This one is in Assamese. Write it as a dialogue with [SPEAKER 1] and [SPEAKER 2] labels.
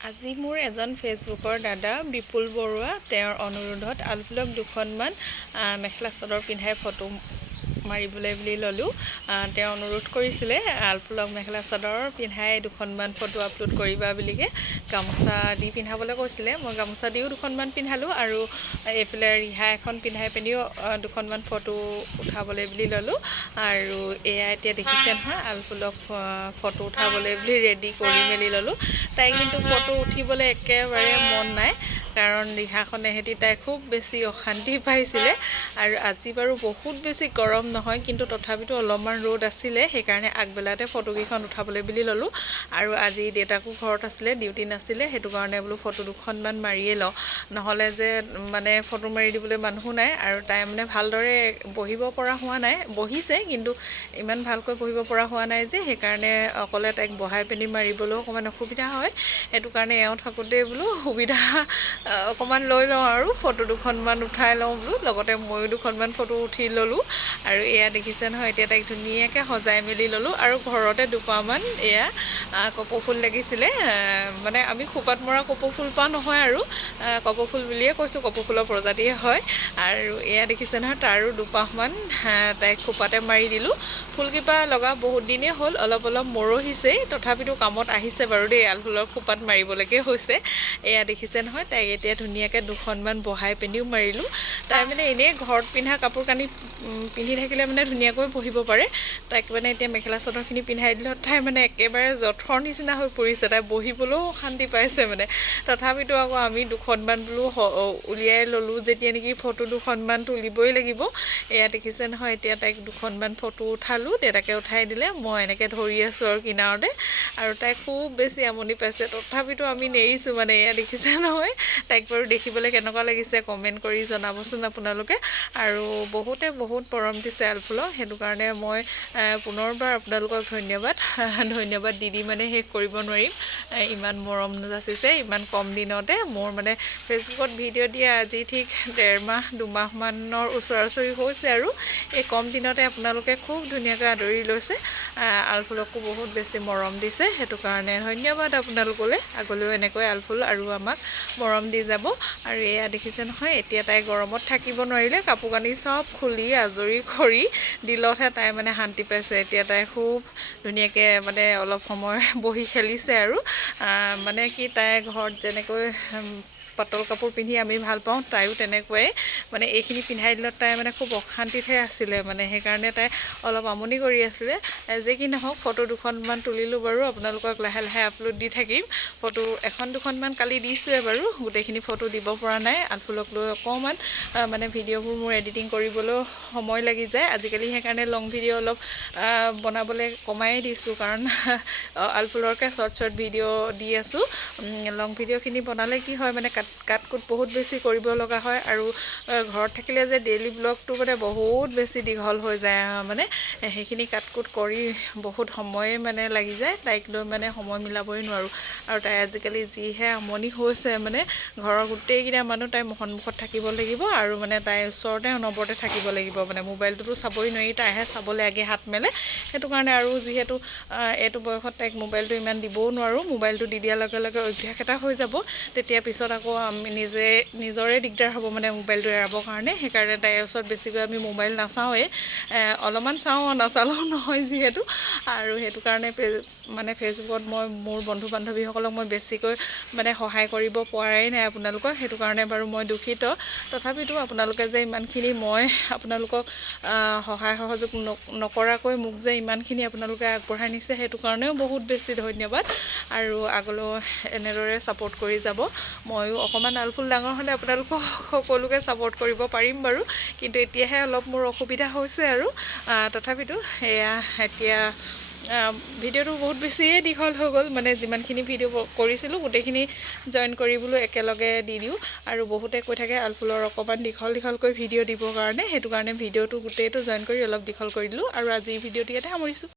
[SPEAKER 1] আজি মোৰ এজন ফেচবুকৰ দাদা বিপুল বৰুৱা তেওঁৰ অনুৰোধত আলফুলক দুখনমান মেখেলা চাদৰ পিন্ধাই ফটো মাৰিবলৈ বুলি ল'লোঁ। তেওঁ অনুৰোধ কৰিছিলে আলফুলক মেখেলা চাদৰ পিন্ধাই দুখনমান ফটো আপলোড কৰিবা বুলিকে গামোচা দি পিন্ধাবলৈ কৈছিলে। মই গামোচা দিও দুখনমান পিন্ধালোঁ আৰু এইফালে ৰিহা এখন পিন্ধাই পিনিও দুখনমান ফটো উঠাবলৈ বুলি ল'লোঁ। আৰু এয়া এতিয়া দেখিছে নহয় আলফুলক ফটো উঠাবলৈ বুলি ৰেডি কৰি মেলি ল'লোঁ। তাই কিন্তু ফটো উঠিবলৈ একেবাৰে মন নাই। কাৰণ ৰিহাখনে সেতি তাই খুব বেছি অশান্তি পাইছিলে। আৰু আজি বাৰু বহুত বেছি গৰম নহয় কিন্তু তথাপিতো অলপমান ৰ'দ আছিলে সেইকাৰণে আগবেলাতে ফটোকেইখন উঠাবলৈ বুলি ল'লোঁ। আৰু আজি দেউতাকো ঘৰত আছিলে ডিউটি নাছিলে সেইটো কাৰণে বোলো ফটো দুখনমান মাৰিয়ে লওঁ। নহ'লে যে মানে ফটো মাৰি দিবলৈ মানুহো নাই আৰু তাই মানে ভালদৰে বহিব পৰা হোৱা নাই বহিছে কিন্তু ইমান ভালকৈ বহিব পৰা হোৱা নাই যে সেইকাৰণে অকলে তাইক বহাই পিনি মাৰিবলৈও অকণমান অসুবিধা হয়। সেইটো কাৰণে এওঁ থাকোঁতেই বোলো সুবিধা অকণমান লৈ লওঁ আৰু ফটো দুখনমান উঠাই লওঁ বোলো লগতে ময়ো দুখনমান ফটো উঠি ল'লোঁ। আৰু এয়া দেখিছে নহয় এতিয়া তাইক ধুনীয়াকৈ সজাই মেলি ল'লোঁ। আৰু ঘৰতে দুপাহমান এয়া কপৌ ফুল লাগিছিলে। মানে আমি খোপাত মৰা কপৌ ফুল পোৱা নহয় আৰু। কপৌ ফুল বুলিয়ে কৈছোঁ কপৌ ফুলৰ প্ৰজাতিয়ে হয়। আৰু এয়া দেখিছে নহয় তাৰো দুপাহমান তাইক খোপাতে মাৰি দিলোঁ। ফুলকেইপা লগা বহুত দিনেই হ'ল অলপ অলপ মৰহিছেই। তথাপিতো কামত আহিছে বাৰু দেই আলফুলৰ খোপাত মাৰিবলৈকে হৈছে। এয়া দেখিছে নহয় তাইক এতিয়া ধুনীয়াকৈ দুখনমান বহাই পিনিও মাৰিলোঁ। তাই মানে এনেই ঘৰত পিন্ধা কাপোৰ কানি পিন্ধি থাকিলে মানে ধুনীয়াকৈ বহিব পাৰে। তাইক মানে এতিয়া মেখেলা চাদৰখিনি পিন্ধাই দিলত তাই মানে একেবাৰে জঠৰ নিচিনা হৈ পৰিছে। তাই বহিবলৈও অশান্তি পাইছে মানে। তথাপিতো আকৌ আমি দুখনমান বোলো উলিয়াই ল'লোঁ। যেতিয়া নেকি ফটো দুখনমান তুলিবই লাগিব। এয়া দেখিছে নহয় এতিয়া তাইক দুখনমান ফটো উঠালোঁ। দেউতাকে উঠাই দিলে মই এনেকৈ ধৰি আছোঁ আৰু কিনাৰতে। আৰু তাই খুব বেছি আমনি পাইছে। তথাপিতো আমি নেৰিছোঁ মানে এয়া দেখিছে নহয়। তাইক বাৰু দেখিবলৈ কেনেকুৱা লাগিছে কমেণ্ট কৰি জনাবচোন আপোনালোকে। আৰু বহুতে বহুত মৰম দিছে আলফুলক সেইটো কাৰণে মই পুনৰবাৰ আপোনালোকক ধন্যবাদ। ধন্যবাদ দি দি মানে শেষ কৰিব নোৱাৰিম। ইমান মৰম যাচিছে ইমান কম দিনতে। মোৰ মানে ফেচবুকত ভিডিঅ' দিয়া আজি ঠিক ডেৰ মাহ দুমাহমানৰ ওচৰা ওচৰি হৈছে আৰু এই কম দিনতে আপোনালোকে খুব ধুনীয়াকৈ আদৰি লৈছে। আলফুলকো বহুত বেছি মৰম দিছে সেইটো কাৰণে ধন্যবাদ আপোনালোকলৈ। আগলৈও এনেকৈ আলফুল আৰু আমাক মৰম দি যাব। আৰু এয়া দেখিছে নহয় এতিয়া তাই গৰমত থাকিব নোৱাৰিলে। কাপোৰ কানি চব খুলি আজৰি কৰি দিলতহে তাই মানে শান্তি পাইছে। এতিয়া তাই খুব ধুনীয়াকৈ মানে অলপ সময় বহি খেলিছে আৰু। মানে কি তাই ঘৰত যেনেকৈ পাতল কাপোৰ পিন্ধি আমি ভাল পাওঁ তাইও তেনেকুৱাই। মানে এইখিনি পিন্ধাই দিলত তাই মানে খুব অশান্তিতহে আছিলে মানে সেইকাৰণে তাই অলপ আমনি কৰি আছিলে। যি কি নহওক ফটো দুখনমান তুলিলোঁ বাৰু আপোনালোকক লাহে লাহে আপলোড দি থাকিম। ফটো এখন দুখনমান কালি দিছোঁৱে বাৰু গোটেইখিনি ফটো দিব পৰা নাই আলফুলক লৈ অকণমান মানে ভিডিঅ'বোৰ মোৰ এডিটিং কৰিবলৈও সময় লাগি যায়। আজিকালি সেইকাৰণে লং ভিডিঅ' অলপ বনাবলৈ কমাই দিছোঁ কাৰণ আলফুলৰকে শ্বৰ্ট শ্বৰ্ট ভিডিঅ' দি আছোঁ। লং ভিডিঅ'খিনি বনালে কি হয় মানে কাট কাট কুট বহুত বেছি কৰিব লগা হয় আৰু ঘৰত থাকিলে যে ডেইলি ব্লগটো মানে বহুত বেছি দীঘল হৈ যায় মানে সেইখিনি কাট কুট কৰি বহুত সময়ে মানে লাগি যায় তাইক লৈ মানে সময় মিলাবই নোৱাৰোঁ। আৰু তাই আজিকালি যিহে আমনি হৈছে মানে ঘৰৰ গোটেইকেইটা মানুহ তাইৰ সন্মুখত থাকিব লাগিব আৰু মানে তাইৰ ওচৰতে অনবৰতে থাকিব লাগিব মানে মোবাইলটোতো চাবই নোৱাৰি তাইহে চাবলৈ আগে হাত মেলে। সেইটো কাৰণে আৰু যিহেতু এইটো বয়সত তাইক মোবাইলটো ইমান দিবও নোৱাৰোঁ মোবাইলটো দি দিয়াৰ লগে লগে অভ্যাস এটা হৈ যাব তেতিয়া পিছত আকৌ আমি নিজে নিজৰে দিগদাৰ হ'ব মানে মোবাইলটো এৰাবৰ কাৰণে। সেইকাৰণে তাইৰ ওচৰত বেছিকৈ আমি মোবাইল নাচাওঁৱেই। অলপমান চাওঁ নাচালেও নহয় যিহেতু। আৰু সেইটো কাৰণে মানে ফেচবুকত মই মোৰ বন্ধু বান্ধৱীসকলক মই বেছিকৈ মানে সহায় কৰিব পৰাই নাই আপোনালোকক। সেইটো কাৰণে বাৰু মই দুখিত। তথাপিতো আপোনালোকে যে ইমানখিনি মই আপোনালোকক সহায় সহযোগ নকৰাকৈ মোক যে ইমানখিনি আপোনালোকে আগবঢ়াই নিছে সেইটো কাৰণেও বহুত বেছি ধন্যবাদ। আৰু আগলৈ এনেদৰে ছাপোৰ্ট কৰি যাব। ময়ো অকণমান আলফুল ডাঙৰ হ'লে আপোনালোকক সকলোকে ছাপোৰ্ট কৰিব পাৰিম বাৰু। কিন্তু এতিয়াহে অলপ মোৰ অসুবিধা হৈছে আৰু। তথাপিতো এয়া এতিয়া ভিডিঅ'টো বহুত বেছিয়ে দীঘল হৈ গ'ল। মানে যিমানখিনি ভিডিঅ' কৰিছিলোঁ গোটেইখিনি জইন কৰিবলৈ একেলগে দি দিওঁ। আৰু বহুতে কৈ থাকে আলফুলৰ অকণমান দীঘল দীঘলকৈ ভিডিঅ' দিবৰ কাৰণে। সেইটো কাৰণে ভিডিঅ'টো গোটেইটো জইন কৰি অলপ দীঘল কৰি দিলোঁ। আৰু আজি ভিডিঅ'টো ইয়াতে সামৰিছোঁ।